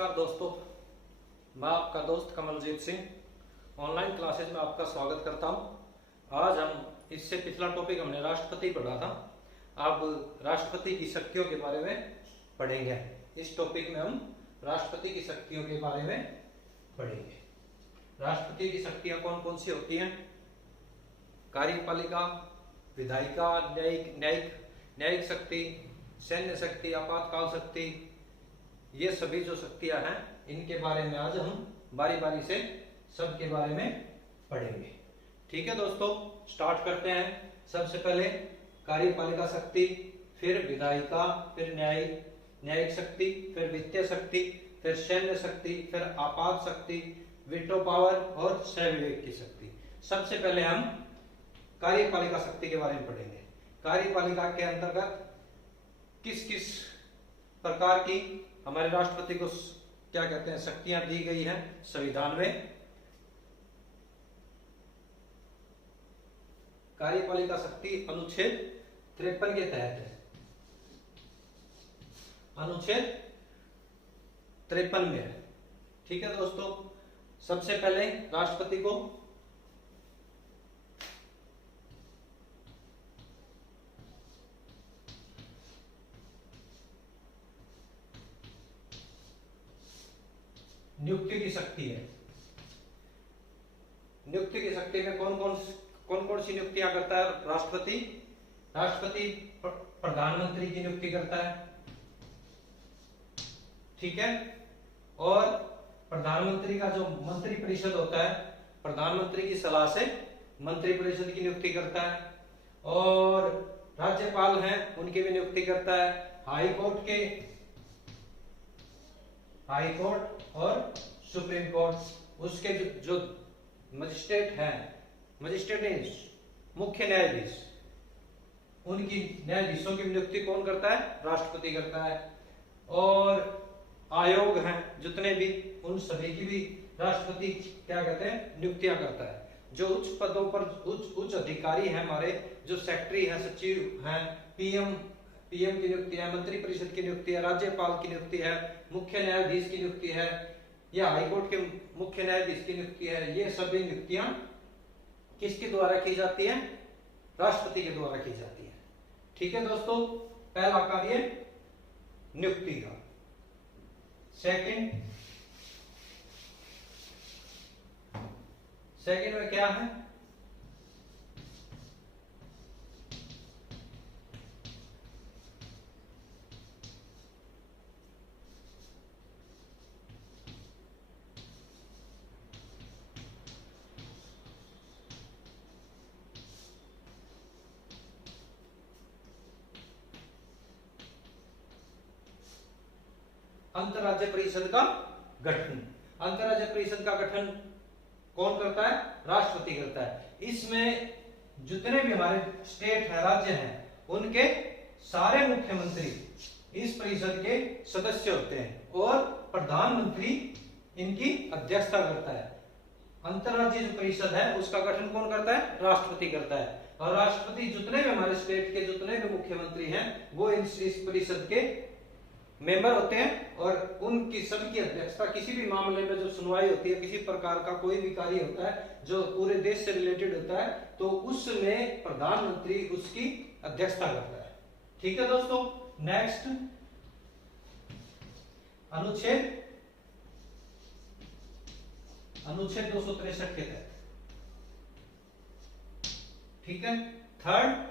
नमस्कार दोस्तों, मैं आपका दोस्त कमलजीत सिंह ऑनलाइन क्लासेज में आपका स्वागत करता हूं। आज हम इससे पिछला टॉपिक हमने राष्ट्रपति पढ़ा था, अब राष्ट्रपति की शक्तियों के बारे में पढ़ेंगे। इस टॉपिक में हम राष्ट्रपति की शक्तियों के बारे में पढ़ेंगे। राष्ट्रपति की शक्तियां कौन कौन सी होती हैं? कार्यपालिका, विधायिका, न्यायिक शक्ति, सैन्य शक्ति, आपातकाल शक्ति, ये सभी जो शक्तियां हैं इनके बारे में आज हम बारी बारी से सबके बारे में पढ़ेंगे। ठीक है दोस्तों, स्टार्ट करते हैं। सबसे पहले कार्यपालिका शक्ति, फिर विधायिका, फिर न्यायिक शक्ति, फिर वित्तीय शक्ति, फिर सैन्य शक्ति, फिर आपात शक्ति, वीटो पावर और सहविवेक की शक्ति। सबसे पहले हम कार्यपालिका शक्ति के बारे में पढ़ेंगे। कार्यपालिका के अंतर्गत किस किस प्रकार की हमारे राष्ट्रपति को क्या कहते हैं शक्तियां दी गई हैं संविधान में। कार्यपालिका शक्ति अनुच्छेद 53 के तहत है। अनुच्छेद 53 में है। ठीक है दोस्तों, सबसे पहले राष्ट्रपति को नियुक्ति की शक्ति है। नियुक्ति की शक्ति में कौन कौन सी नियुक्तियां करता है राष्ट्रपति? राष्ट्रपति प्रधानमंत्री की नियुक्ति करता है, ठीक है। और प्रधानमंत्री का जो मंत्री परिषद होता है, प्रधानमंत्री की सलाह से मंत्री परिषद की नियुक्ति करता है। और राज्यपाल हैं उनकी भी नियुक्ति करता है। हाई कोर्ट और सुप्रीम कोर्ट, उसके जो मजिस्ट्रेट हैं, मजिस्ट्रेट नहीं मुख्य न्यायाधीश, उनकी न्यायाधीशों की नियुक्ति कौन करता है? राष्ट्रपति करता है। और आयोग हैं जितने भी, उन सभी की भी राष्ट्रपति क्या कहते हैं नियुक्तियां करता है। जो उच्च पदों पर उच्च अधिकारी हैं हमारे, जो सेक्रेटरी हैं, सचिव हैं, पीएम की नियुक्ति है, मंत्री परिषद की नियुक्ति है, राज्यपाल की नियुक्ति है, मुख्य न्यायाधीश की नियुक्ति है, या हाईकोर्ट के मुख्य न्यायाधीश की नियुक्ति है। ये सभी नियुक्तियां किसके द्वारा की जाती है? राष्ट्रपति के द्वारा की जाती है। ठीक है दोस्तों, पहला कार्य नियुक्ति का। सेकंड में क्या है? अंतरराज्य परिषद का गठन। अंतरराज्य परिषद का गठन कौन करता है? राष्ट्रपति करता है। इसमें जितने भी हमारे स्टेट है, राज्य हैं, उनके सारे मुख्यमंत्री इस परिषद के सदस्य होते हैं और प्रधानमंत्री इनकी अध्यक्षता करता है। अंतरराज्यीय जो परिषद है उसका गठन कौन करता है? राष्ट्रपति करता है। और राष्ट्रपति जितने भी हमारे स्टेट के जितने भी मुख्यमंत्री हैं वो इस परिषद के मेंबर होते हैं और उनकी सबकी अध्यक्षता, किसी भी मामले में जो सुनवाई होती है, किसी प्रकार का कोई भी कार्य होता है जो पूरे देश से रिलेटेड होता है, तो उसमें प्रधानमंत्री उसकी अध्यक्षता करता है। ठीक है दोस्तों, नेक्स्ट अनुच्छेद 263 के तहत। ठीक है। थर्ड,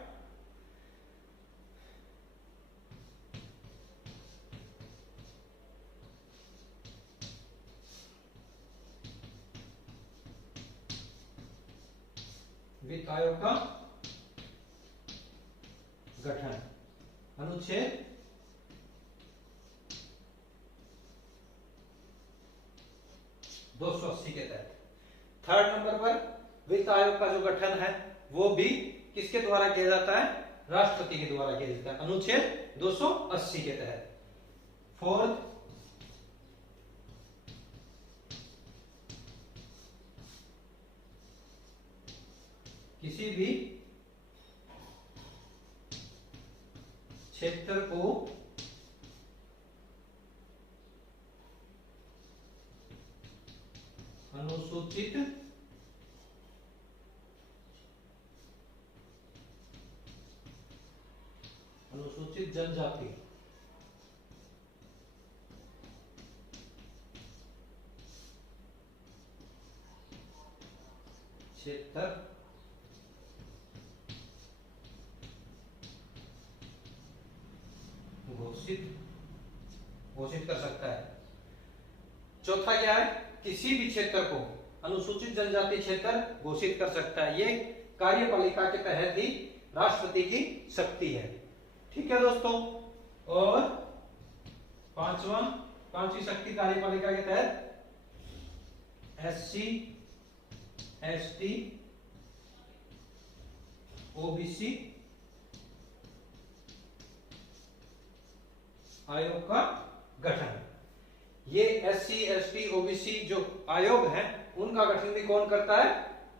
वित्त आयोग का गठन, अनुच्छेद 280 के तहत। थर्ड नंबर पर वित्त आयोग का जो गठन है वो भी किसके द्वारा किया जाता है? राष्ट्रपति के द्वारा किया जाता है, अनुच्छेद 280 के तहत। फोर्थ, किसी भी क्षेत्र को अनुसूचित जनजाति क्षेत्र घोषित कर सकता है। चौथा क्या है, किसी भी क्षेत्र को अनुसूचित जनजाति क्षेत्र घोषित कर सकता है। ये कार्यपालिका के तहत ही राष्ट्रपति की शक्ति है। ठीक है दोस्तों, और पांचवी शक्ति कार्यपालिका के तहत SC ST OBC आयोग का गठन। ये SC ST OBC जो आयोग है उनका गठन भी कौन करता है,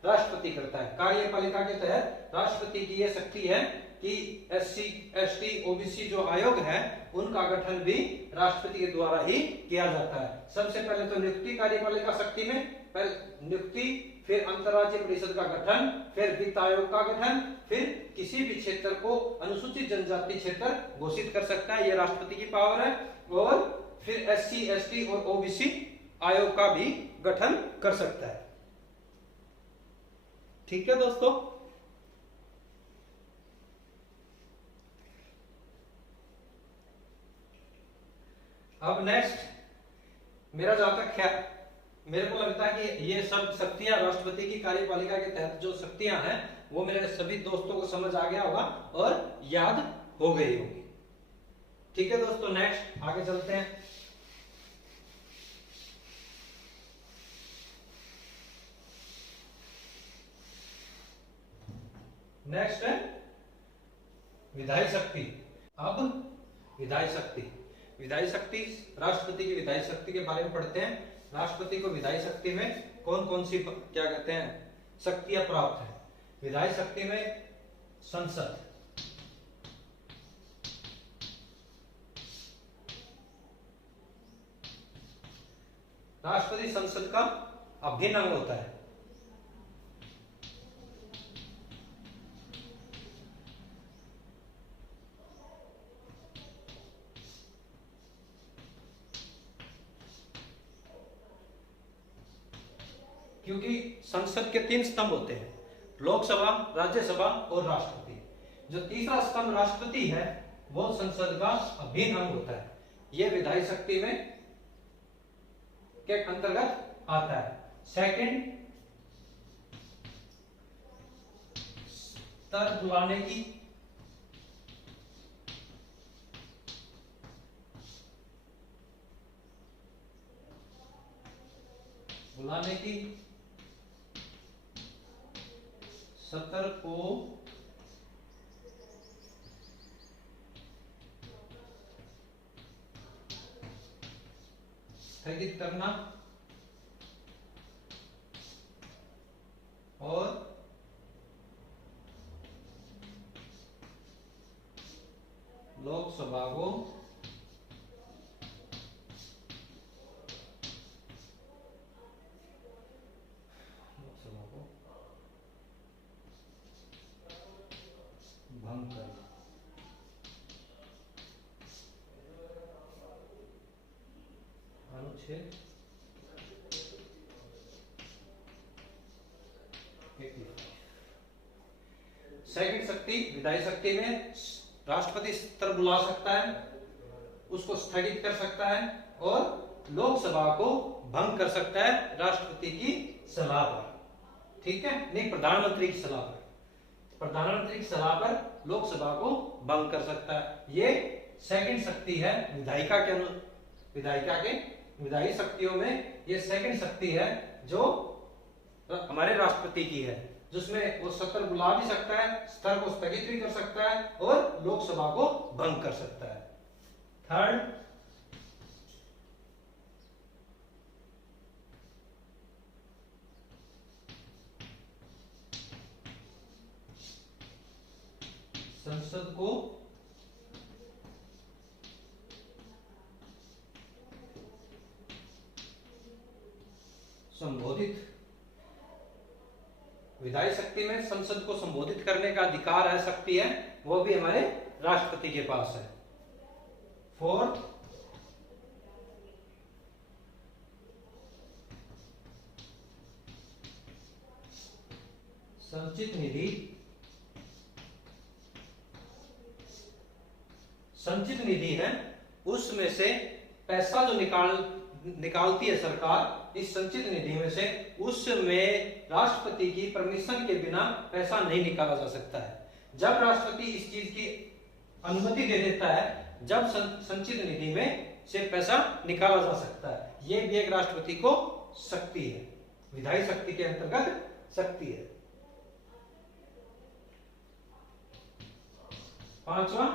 राष्ट्रपति करता है। कार्यपालिका के तहत राष्ट्रपति की यह शक्ति है कि SC ST OBC जो आयोग है उनका गठन भी राष्ट्रपति के द्वारा ही किया जाता है। सबसे पहले तो नियुक्ति कार्यपालिका शक्ति में, पहले नियुक्ति, फिर अंतर्राज्यीय परिषद का गठन, फिर वित्त आयोग का गठन, फिर किसी भी क्षेत्र को अनुसूचित जनजाति क्षेत्र घोषित कर सकता है, यह राष्ट्रपति की पावर है। और फिर SC ST और OBC आयोग का भी गठन कर सकता है। ठीक है दोस्तों, अब नेक्स्ट मेरा जहां तक ख्याल, मेरे को लगता है कि ये सब शक्तियां राष्ट्रपति की कार्यपालिका के तहत जो शक्तियां हैं वो मेरे सभी दोस्तों को समझ आ गया होगा और याद हो गई होगी। ठीक है दोस्तों, नेक्स्ट आगे चलते हैं। नेक्स्ट है विधायी शक्ति। अब विधायी शक्ति राष्ट्रपति की विधायी शक्ति के बारे में पढ़ते हैं। राष्ट्रपति को विधायी शक्ति में कौन कौन सी क्या कहते हैं शक्तियां प्राप्त है। विधायी शक्ति में संसद, राष्ट्रपति संसद का अभिन्न अंग होता है। क्योंकि संसद के 3 स्तंभ होते हैं, लोकसभा, राज्यसभा और राष्ट्रपति। जो तीसरा स्तंभ राष्ट्रपति है वो संसद का अभिन्न अंग होता है। यह विधायी शक्ति में के अंतर्गत आता है। सेकंड, स्तर बुलाने की, सत्र को स्थगित करना और लोकसभा को भंग करना। अनुच्छेद 85। सेकंड शक्ति, विधायी शक्ति में राष्ट्रपति स्तर बुला सकता है, उसको स्थगित कर सकता है और लोकसभा को भंग कर सकता है राष्ट्रपति की सलाह पर। ठीक है, नहीं, प्रधानमंत्री की सलाह पर। प्रधानमंत्री की सलाह पर लोकसभा को भंग कर सकता है। ये सेकंड शक्ति है विधायी शक्तियों में ये सेकंड शक्ति है जो हमारे राष्ट्रपति की है, जिसमें वो सत्र बुला भी सकता है, स्तर को स्थगित भी कर सकता है और लोकसभा को भंग कर सकता है। थर्ड, संसद को संबोधित विधायी शक्ति में संसद को संबोधित करने का अधिकार है, शक्ति है, वो भी हमारे राष्ट्रपति के पास है। फोर्थ, संचित निधि, संचित निधि है, उसमें से पैसा जो निकालती है सरकार इस संचित निधि में से, उसमें राष्ट्रपति की परमिशन के बिना पैसा नहीं निकाला जा सकता है। जब राष्ट्रपति इस चीज की अनुमति दे देता है, जब संचित निधि में से पैसा निकाला जा सकता है। यह भी एक राष्ट्रपति को शक्ति है, विधायी शक्ति के अंतर्गत शक्ति है। पांचवा,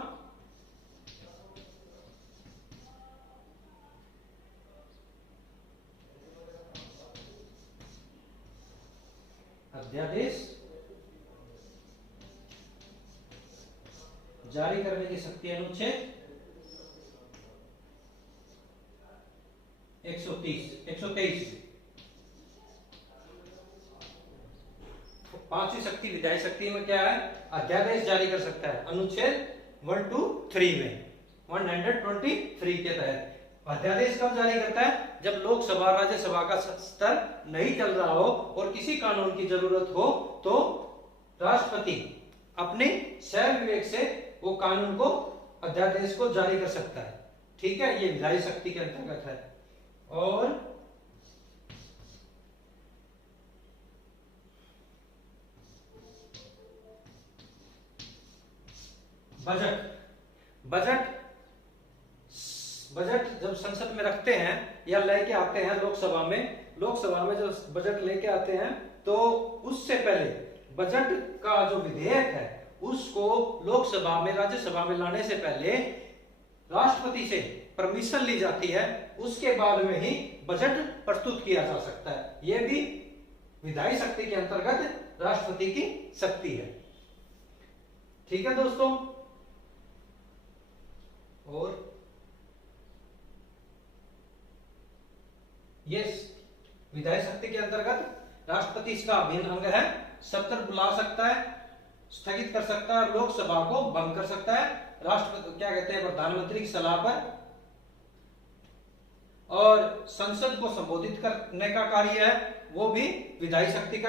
अध्यादेश जारी करने की शक्ति, अनुच्छेद 123। पांचवी शक्ति विधायी शक्ति में क्या है? अध्यादेश जारी कर सकता है, अनुच्छेद 123 में, 123 के तहत। अध्यादेश कब जारी करता है? जब लोकसभा राज्यसभा का स्तर नहीं चल रहा हो और किसी कानून की जरूरत हो तो राष्ट्रपति अपने स्वयं विवेक से वो कानून को, अध्यादेश को जारी कर सकता है। ठीक है, ये विधायी शक्ति के अंतर्गत है। और बजट जब संसद में रखते हैं या लेके आते हैं लोकसभा में जब बजट लेके आते हैं तो उससे पहले बजट का जो विधेयक है उसको लोकसभा में, राज्यसभा में लाने से पहले राष्ट्रपति से परमिशन ली जाती है, उसके बाद में ही बजट प्रस्तुत किया जा सकता है। यह भी विधायी शक्ति के अंतर्गत राष्ट्रपति की शक्ति है। ठीक है दोस्तों, और ये विधायी शक्ति के अंतर्गत राष्ट्रपति इसका अभिन्न अंग है। सत्र बुला सकता है, स्थगित कर सकता है, लोकसभा को भंग कर सकता है, राष्ट्रपति क्या कहते हैं, प्रधानमंत्री की सलाह पर, और संसद को संबोधित करने का कार्य है वो भी विधायी शक्ति के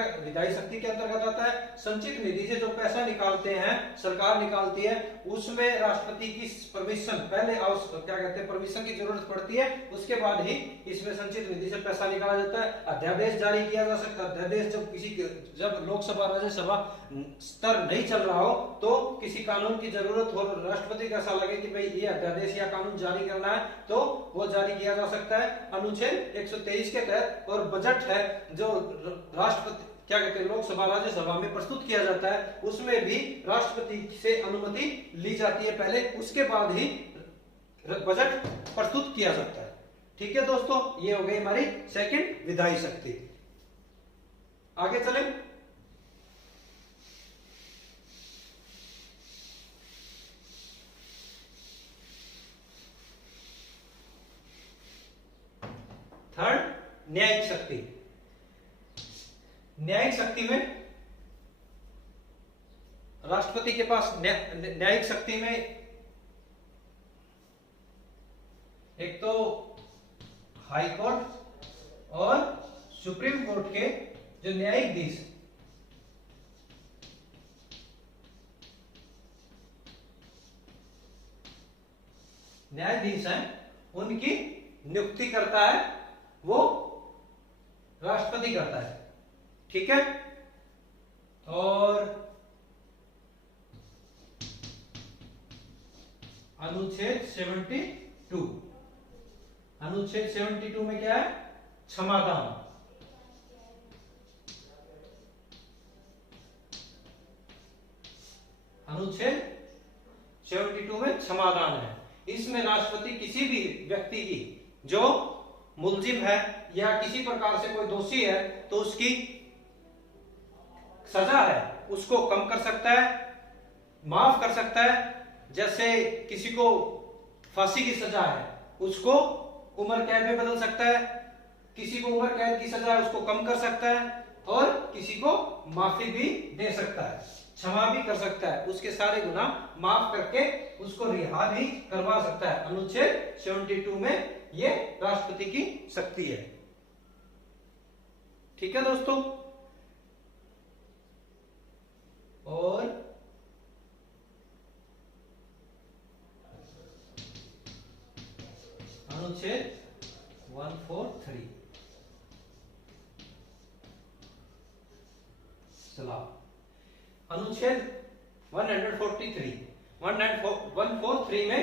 अंतर्गत आता है। संचित निधि से जो पैसा निकालते हैं, सरकार निकालती है, उसमें राष्ट्रपति की परमिशन, पहले क्या कहते हैं, परमिशन की जरूरत पड़ती है, उसके बाद ही इसमें संचित निधि से पैसा निकाला जाता है। अध्यादेश जारी किया जा सकता है। अध्यादेश जब लोकसभा राज्यसभा स्तर नहीं चल रहा हो तो किसी कानून की जरूरत हो, राष्ट्रपति को ऐसा लगे कि भाई ये अध्यादेश या कानून जारी करना है तो वो जारी किया जा सकता है अनुच्छेद 123 के तहत। और बजट है जो राष्ट्रपति क्या कहते हैं, लोकसभा राज्यसभा में प्रस्तुत किया जाता है, उसमें भी राष्ट्रपति से अनुमति ली जाती है पहले, उसके बाद ही बजट प्रस्तुत किया जाता है। ठीक है दोस्तों, ये हो गई हमारी सेकंड विधायी शक्ति। आगे चले, थर्ड न्यायिक शक्ति। न्यायिक शक्ति में राष्ट्रपति के पास न्यायिक शक्ति में एक तो हाई कोर्ट और सुप्रीम कोर्ट के जो न्यायाधीश हैं उनकी नियुक्ति करता है वो राष्ट्रपति करता है। ठीक है, और अनुच्छेद 72 में क्या है, क्षमादान। अनुच्छेद 72 में क्षमादान है। इसमें राष्ट्रपति किसी भी व्यक्ति की जो मुलजिम है या किसी प्रकार से कोई दोषी है तो उसकी सजा है उसको कम कर सकता है, माफ कर सकता है। जैसे किसी को फांसी की सजा है उसको उम्र कैद में बदल सकता है, किसी को उम्र कैद की सजा है उसको कम कर सकता है, और किसी को माफी भी दे सकता है, क्षमा भी कर सकता है, उसके सारे गुनाह माफ करके उसको रिहा भी करवा सकता है। अनुच्छेद 72 में ये राष्ट्रपति की शक्ति है। ठीक है दोस्तों। और अनुच्छेद 143 सलाह। अनुच्छेद 143 में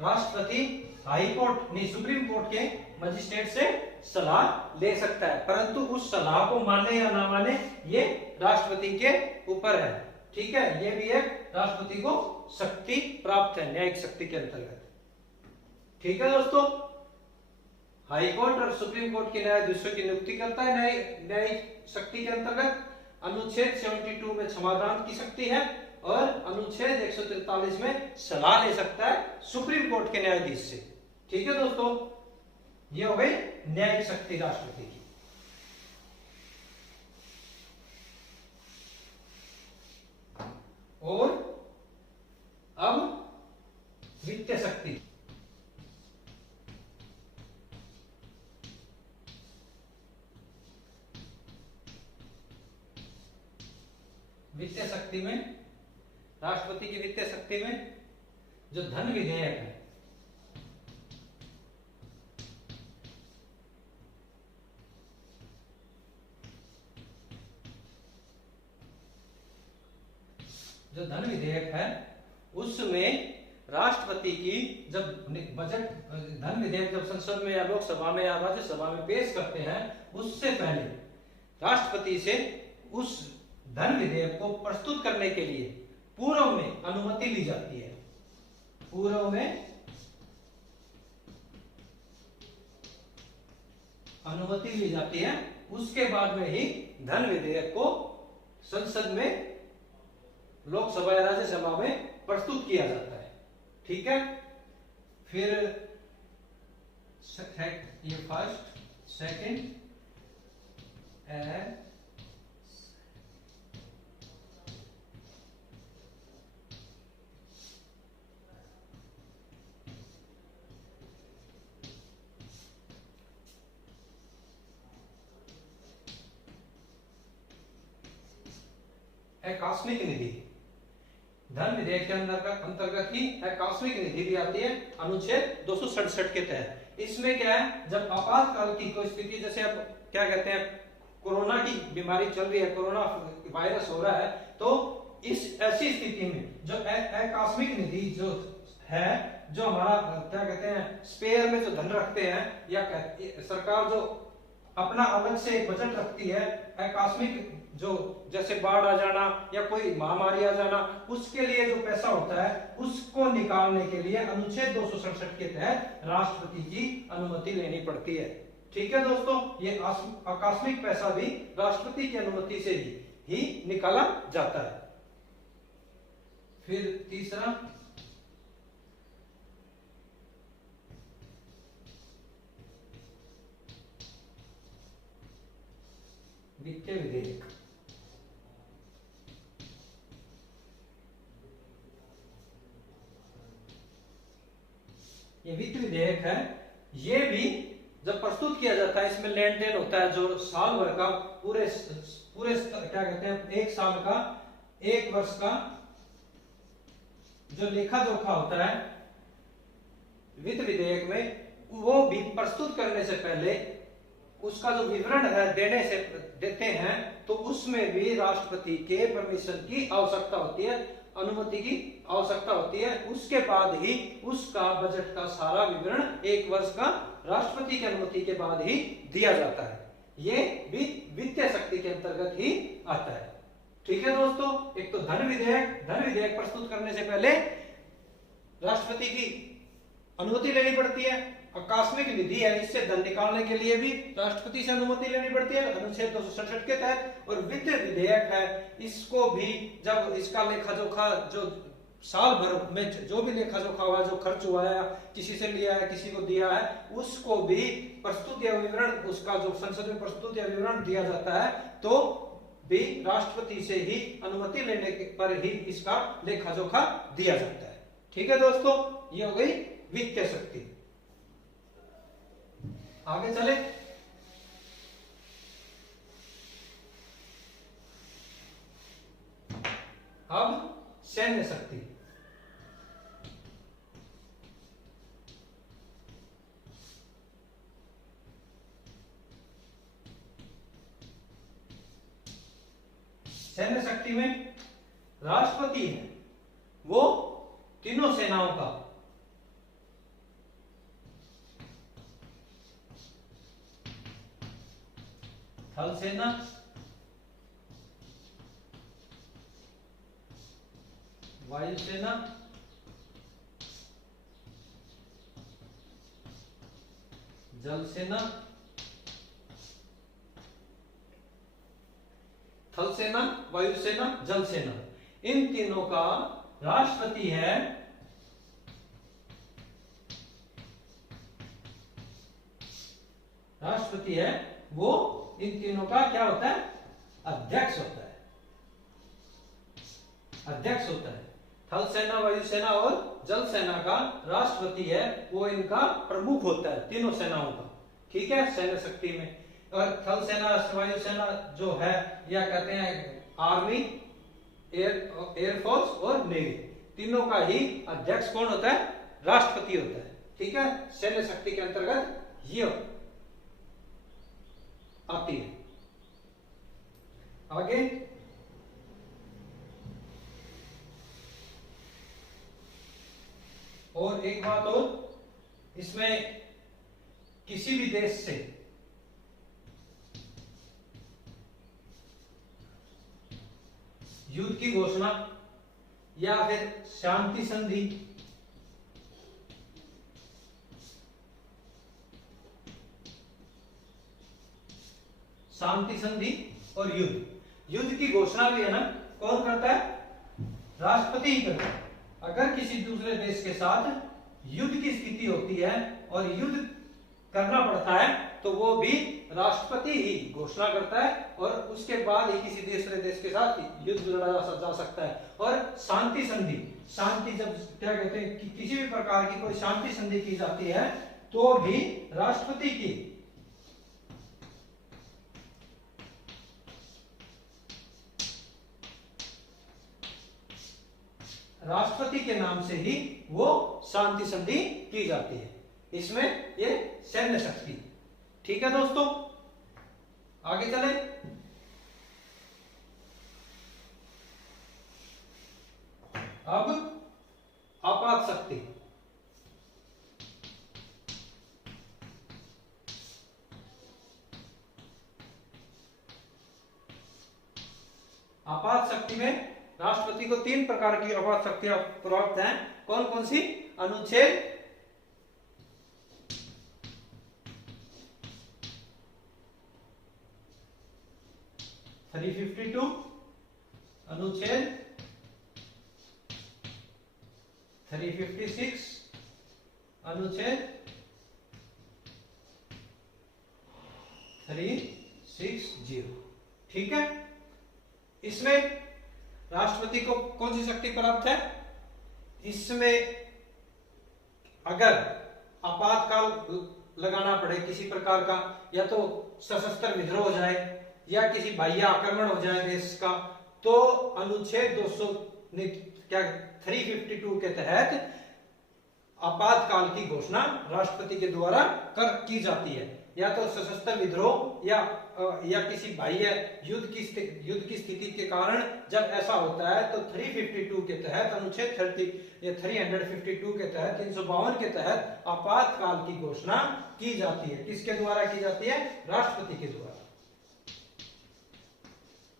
राष्ट्रपति हाई कोर्ट नहीं सुप्रीम कोर्ट के मजिस्ट्रेट से सलाह ले सकता है, परंतु उस सलाह को माने या ना माने ये राष्ट्रपति के ऊपर है। ठीक है, ये भी एक राष्ट्रपति को शक्ति प्राप्त है न्यायिक शक्ति के अंतर्गत। ठीक है दोस्तों, हाई कोर्ट और सुप्रीम कोर्ट के न्यायाधीशों की नियुक्ति करता है न्यायिक शक्ति के अंतर्गत। अनुच्छेद 72 में क्षमादान की शक्ति है और अनुच्छेद 143 में सलाह ले सकता है सुप्रीम कोर्ट के न्यायाधीश से। ठीक है दोस्तों, ये हो गई न्यायिक शक्ति राष्ट्रपति की। और अब वित्तीय शक्ति। वित्तीय शक्ति में राष्ट्रपति की वित्तीय शक्ति में जो धन विधेयक है, जो धन विधेयक है उसमें राष्ट्रपति की जब बजट धन विधेयक जब संसद में या लोकसभा में या राज्यसभा में पेश करते हैं, उससे पहले राष्ट्रपति से उस धन विधेयक को प्रस्तुत करने के लिए पूर्व में अनुमति ली जाती है। पूर्व में अनुमति ली जाती है, उसके बाद में ही धन विधेयक को संसद में लोकसभा या राज्यसभा में प्रस्तुत किया जाता है। ठीक है, फिर ये फर्स्ट सेकंड आकस्मिक निधि धन विधेयक के अंतर्गत ही आकस्मिक निधि भी आती है अनुच्छेद 267 के तहत। इसमें क्या है, जब आपातकाल की कोई स्थिति, जैसे अब क्या कहते हैं कोरोना की बीमारी चल रही है, कोरोना वायरस हो रहा है, तो इस ऐसी स्थिति में जो आकस्मिक निधि जो है, जो हमारा क्या कहते हैं स्पेयर में जो धन रखते हैं या सरकार जो अपना अलग से बजट रखती है, आकस्मिक जो जैसे बाढ़ आ जाना या कोई महामारी आ जाना, उसके लिए जो पैसा होता है उसको निकालने के लिए अनुच्छेद 267 के तहत राष्ट्रपति की अनुमति लेनी पड़ती है। ठीक है दोस्तों, ये आकस्मिक पैसा भी राष्ट्रपति की अनुमति से ही निकाला जाता है। फिर तीसरा वित्तीय विधेयक। ये वित्त विधेयक है, ये भी जब प्रस्तुत किया जाता है, इसमें लेन देन होता है जो साल भर का पूरे क्या कहते हैं एक साल का एक वर्ष का जो लेखा जोखा होता है वित्त विधेयक में, वो भी प्रस्तुत करने से पहले उसका जो विवरण है देते हैं, तो उसमें भी राष्ट्रपति के परमिशन की आवश्यकता होती है, अनुमति की आवश्यकता होती है। उसके बाद ही उसका बजट का सारा विवरण एक वर्ष का राष्ट्रपति की अनुमति के बाद ही दिया जाता है। ये भी वित्तीय शक्ति के अंतर्गत ही आता है। ठीक है दोस्तों, एक तो धन विधेयक प्रस्तुत करने से पहले राष्ट्रपति की अनुमति लेनी पड़ती है। आकस्मिक निधि है, इससे धन निकालने के लिए भी राष्ट्रपति से अनुमति लेनी पड़ती है अनुच्छेद 267 के तहत। और वित्त विधेयक है, इसको भी जब इसका लेखा जोखा जो साल भर में जो भी लेखा जोखा हुआ, जो खर्च हुआ है, किसी से लिया है, किसी को दिया है, उसको भी प्रस्तुत या विवरण, उसका जो संसद में प्रस्तुत या विवरण दिया जाता है, तो भी राष्ट्रपति से ही अनुमति लेने पर ही इसका लेखा जोखा दिया जाता है। ठीक है दोस्तों, ये हो गई वित्तीय शक्ति। आगे चले। अब सैन्य शक्ति। सैन्य शक्ति में राष्ट्रपति है वो तीनों सेनाओं का थल सेना, वायुसेना, जल सेना, थल सेना, वायुसेना, जल सेना, इन तीनों का राष्ट्रपति है वो इन तीनों का क्या होता है? अध्यक्ष होता है। अध्यक्ष होता है। थल सेना, वायुसेना और जल सेना का राष्ट्रपति है वो इनका प्रमुख होता है, तीनों सेनाओं का। ठीक है, सैन्य शक्ति में। और थल सेना, वायुसेना जो है या कहते हैं आर्मी, एयरफोर्स और नेवी, तीनों का ही अध्यक्ष कौन होता है? राष्ट्रपति होता है। ठीक है, सैन्य शक्ति के अंतर्गत ये आती है। आगे और एक बात और, इसमें किसी भी देश से युद्ध की घोषणा या फिर शांति संधि, शांति संधि और युद्ध की घोषणा भी है ना, कौन करता है? राष्ट्रपति ही करता है। अगर किसी दूसरे देश के साथ युद्ध की स्थिति होती है और युद्ध करना पड़ता है तो वो भी राष्ट्रपति ही घोषणा करता है और उसके बाद ही किसी दूसरे देश के साथ युद्ध लड़ा जा सकता है। और शांति संधि, शांति जब क्या कहते हैं कि किसी भी प्रकार की कोई शांति संधि की जाती है तो भी राष्ट्रपति के नाम से ही वो शांति संधि की जाती है। इसमें ये सैन्य शक्ति। ठीक है दोस्तों, आगे चले। अब आपात शक्ति। आपात शक्ति में राष्ट्रपति को 3 प्रकार की आपात शक्तियां प्राप्त हैं। कौन कौन सी? अनुच्छेद 352, अनुच्छेद 356, अनुच्छेद 360। ठीक है, इसमें राष्ट्रपति को कौन सी शक्ति प्राप्त है? इसमें अगर आपातकाल लगाना पड़े किसी प्रकार का, या तो सशस्त्र विद्रोह हो जाए या किसी बाह्य आक्रमण हो जाए देश का, तो अनुच्छेद 352 के तहत आपातकाल की घोषणा राष्ट्रपति के द्वारा की जाती है। या तो सशस्त्र विद्रोह या किसी बाह्य युद्ध की स्थिति के कारण जब ऐसा होता है तो 352 के तहत, अनुच्छेद 352 के तहत, 352 के तहत आपातकाल की घोषणा की जाती है। किसके द्वारा की जाती है? राष्ट्रपति के द्वारा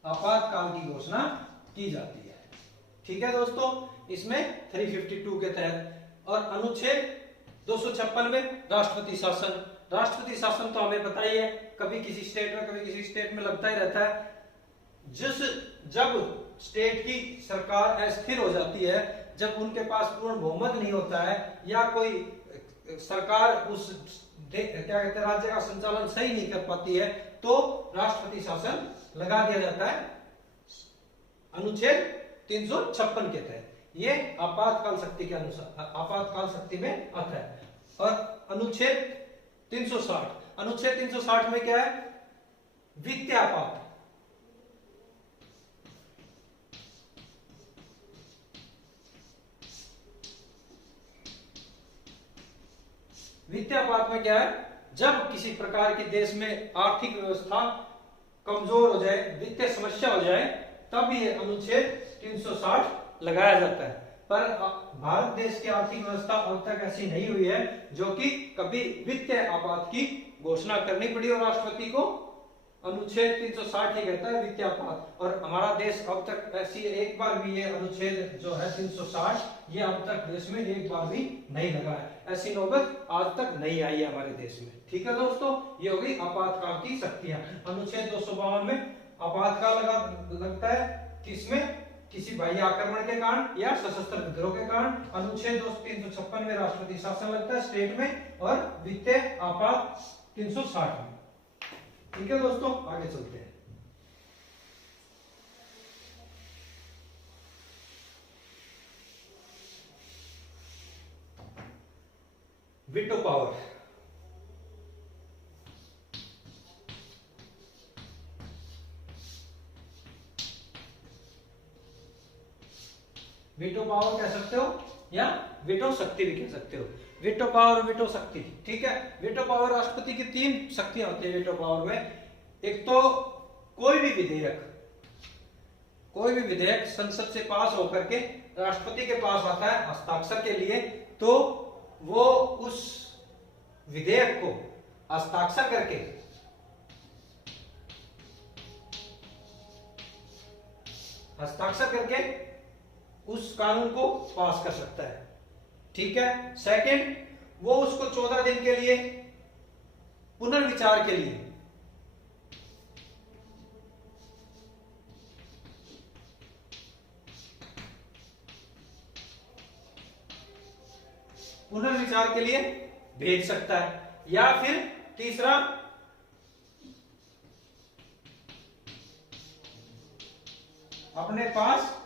आपातकाल की घोषणा की जाती है। ठीक है दोस्तों, इसमें 352 के तहत। और अनुच्छेद 256 में राष्ट्रपति शासन। राष्ट्रपति शासन तो हमें पता ही है, कभी किसी स्टेट में कभी किसी स्टेट में लगता ही रहता है। जब स्टेट की सरकार अस्थिर हो जाती है जब उनके पास पूर्ण बहुमत नहीं होता है या कोई सरकार उस क्या कहते हैं राज्य का संचालन सही नहीं कर पाती है, तो राष्ट्रपति शासन लगा दिया जाता है अनुच्छेद 356 के तहत। ये आपातकाल शक्ति के अनुसार आपातकाल शक्ति में आता है। और अनुच्छेद 360 में क्या है? वित्तीय आपात। वित्तीय आपात में क्या है? जब किसी प्रकार की देश में आर्थिक व्यवस्था कमजोर हो जाए, वित्तीय समस्या हो जाए, तब ये अनुच्छेद 360 लगाया जाता है। पर भारत देश की आर्थिक व्यवस्था अब तक ऐसी नहीं हुई है जो कि कभी वित्तीय आपात की घोषणा करनी पड़ी हो राष्ट्रपति को। अनुच्छेद 360 ये कहता है वित्तीय आपात, और हमारा देश अब तक ऐसी एक बार भी ये अनुच्छेद जो है 360 ये अब तक देश में एक बार भी नहीं लगा है। ऐसी नौबत आज तक नहीं आई है हमारे देश में। ठीक है दोस्तों, ये हो गई आपातकाल की शक्तियां। अनुच्छेद 252 में आपातकाल लगता है किसमें? किसी बाह्य आक्रमण के कारण या सशस्त्र विद्रोह के कारण। अनुच्छेद 356 में राष्ट्रपति शासन लगता है स्टेट में, और वित्तीय आपात 360 में। ठीक है दोस्तों, आगे चलते हैं। Veto power. वीटो पावर कह सकते हो या वीटो शक्ति भी कह सकते हो। वीटो पावर, वीटो शक्ति। ठीक है, वीटो पावर राष्ट्रपति की 3 शक्तियां होती है वीटो पावर में। एक तो कोई भी विधेयक संसद से पास होकर के राष्ट्रपति के पास आता है हस्ताक्षर के लिए, तो वो उस विधेयक को हस्ताक्षर करके उस कानून को पास कर सकता है। ठीक है। सेकंड, वो उसको 14 दिन के लिए पुनर्विचार के लिए भेज सकता है। या फिर तीसरा, अपने पास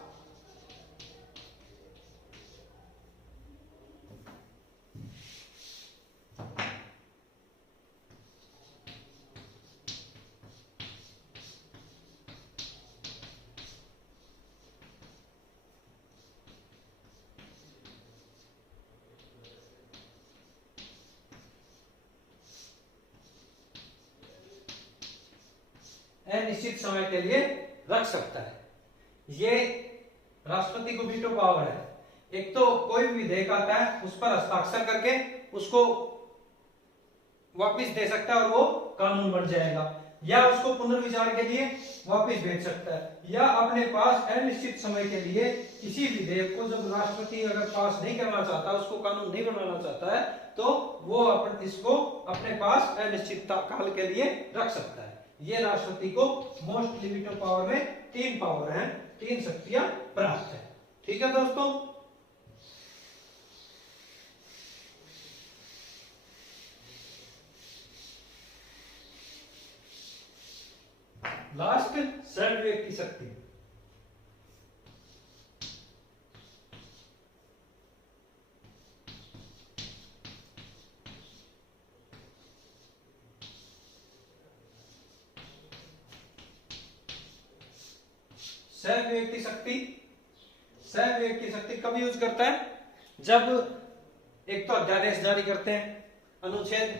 अनिश्चित समय के लिए रख सकता है। ये राष्ट्रपति को वीटो पावर है। एक तो कोई भी विधेयक आता है उस पर हस्ताक्षर करके उसको वापस दे सकता है और वो कानून बन जाएगा, या उसको पुनर्विचार के लिए वापस भेज सकता है, या अपने पास अनिश्चित समय के लिए किसी विधेयक को जब राष्ट्रपति अगर पास नहीं करना चाहता, उसको कानून नहीं बनाना चाहता है, तो वो इसको अपने पास अनिश्चित काल के लिए रख सकता है। ये राष्ट्रपति को मोस्टली वीटो पावर में 3 पावर हैं, 3 शक्तियां प्राप्त है। ठीक है दोस्तों, लास्ट सर्वविवेक की शक्ति। सहविवेक की शक्ति कब यूज करता है? जब एक तो अध्यादेश जारी करते हैं अनुच्छेद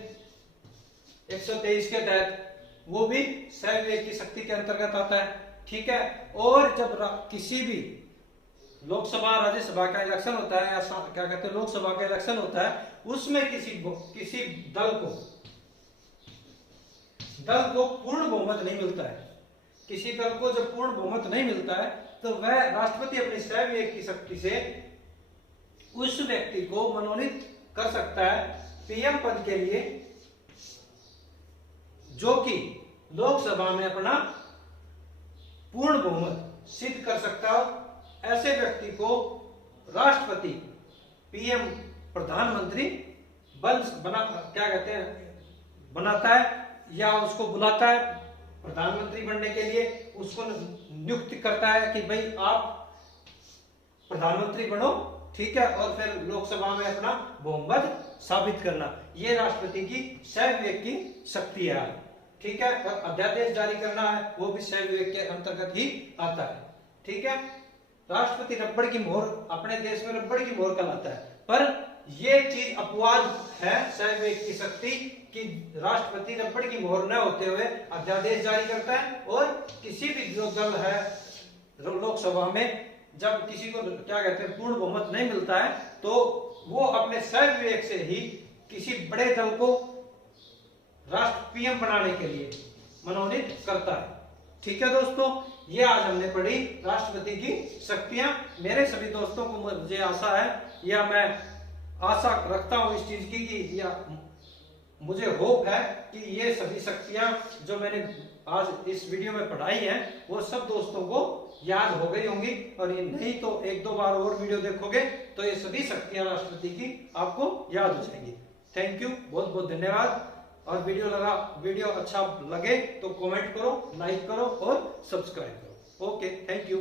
123 के तहत, वो भी सहविवेक की शक्ति के अंतर्गत आता है। ठीक है। और जब किसी भी लोकसभा राज्यसभा का इलेक्शन होता है, या क्या कहते हैं लोकसभा का इलेक्शन होता है, उसमें किसी दल को पूर्ण बहुमत नहीं मिलता है, किसी दल को जब पूर्ण बहुमत नहीं मिलता है, तो वह राष्ट्रपति अपनी सहविवेक की शक्ति से उस व्यक्ति को मनोनीत कर सकता है पीएम पद के लिए, जो कि लोकसभा में अपना पूर्ण बहुमत सिद्ध कर सकता हो। ऐसे व्यक्ति को राष्ट्रपति पीएम प्रधानमंत्री बना क्या कहते हैं बनाता है या उसको बुलाता है प्रधानमंत्री बनने के लिए, उसको नियुक्त करता है कि भाई आप प्रधानमंत्री बनो, ठीक है, और फिर लोकसभा में अपना बहुमत साबित करना। ये राष्ट्रपति की स्वयं विवेक की शक्ति है, ठीक है। और अध्यादेश जारी करना है वो भी स्वयं विवेक के अंतर्गत ही आता है, ठीक है। राष्ट्रपति रबड़ की मोहर, अपने देश में रबड़ की मोहर कहलाता है, पर ये चीज अपवाद है स्वयं विवेक की शक्ति कि राष्ट्रपति रबड़ की मोहर न होते हुए अध्यादेश जारी करता है, और किसी भी जो दल है लोकसभा में जब किसी को क्या कहते हैं पूर्ण बहुमत नहीं मिलता है तो वो अपने स्वयं विवेक से ही किसी बड़े दल को राष्ट्र पीएम बनाने के लिए मनोनीत करता है, ठीक है दोस्तों। ये आज हमने पढ़ी राष्ट्रपति की शक्तियां। मेरे सभी दोस्तों को मुझे आशा है या मैं आशा रखता हूं इस चीज की कि या मुझे होप है कि ये सभी शक्तियां जो मैंने आज इस वीडियो में पढ़ाई है वो सब दोस्तों को याद हो गई होंगी, और ये नहीं तो एक दो बार और वीडियो देखोगे तो ये सभी शक्तियां राष्ट्रपति की आपको याद हो जाएंगी। थैंक यू, बहुत बहुत धन्यवाद। और वीडियो अच्छा लगे तो कमेंट करो, लाइक करो और सब्सक्राइब करो। Okay, thank you.